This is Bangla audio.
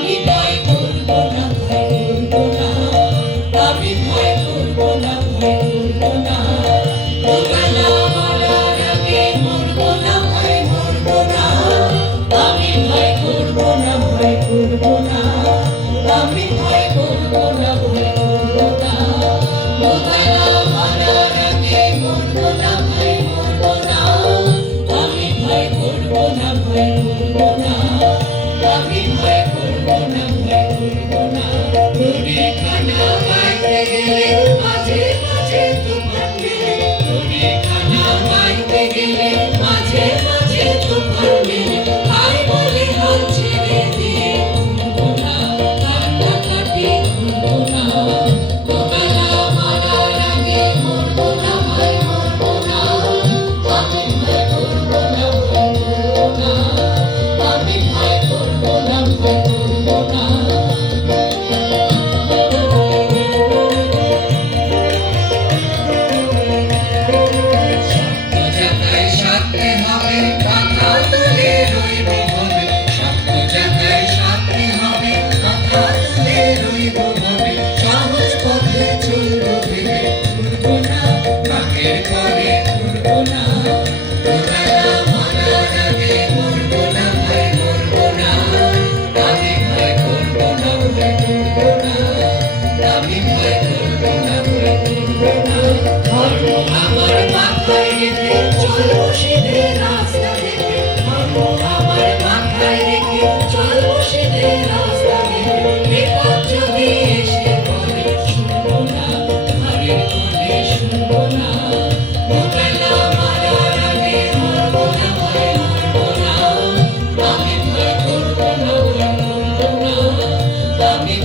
আমি ভয় করব না, ভয় করব না, আমি ভয় করব না, ভয় করব না, দুবেলা মরার আগে মরব না, ভয় মরব না, আমি ভয় করব না, ভয় করব না, আমি ভয় করব না, ভয় করব না, দুবেলা মরার আগে মরব না, ভয় মরব না, আমি ভয় করব না, ভয় করব না, আমি ভয় করব না, ভয় করব না, দড়ি খানা বাইতে গেলে মাঝে মাঝে তুফান মেলে, দড়ি খানা বাইতে গেলে মাঝে মাঝে তুফান মেলে, তাই বলে হাল ছেড়ে দিয়ে ঘুরবো না, কান্নাকাটি করবো না, দুবেলা মরার আগে মরবো না, ভয় মরবো না, আমি ভয় করবো না, ভয় করবো না, আমি ভয় করবো না, ভয় করবো না। শক্ত জায়গায় সাথে হবে, কথা তুলে রইব হবে, শক্ত জায়গায় সাথে হবে, কথা তুলে রইব হবে, সহজ পথে চলবো ভেবে ঘুরবো না, বাঁকের করে ঘুরবো না, দুবেলা মরার আগে মরবো না, ভয় মরবো না, আমি ভয় করবো না, ভয় করবো না, আমি ভয় করবো না, ভয় করবো না, ধর্ম আমার মাথায় রেখে চলবো সিধে রাস্তা দেখে, ধর্ম আমার মাথায় রেখে চলবো সিধে রাস্তা দেখে, বিপদ যদি এসে পড়ে শুনবো না, ঘরের কোণে শুনবো না, দুবেলা মরার আগে মরবো না, ভয় মরবো না, আমি ভয় করবো না, ভয় করবো না, আমি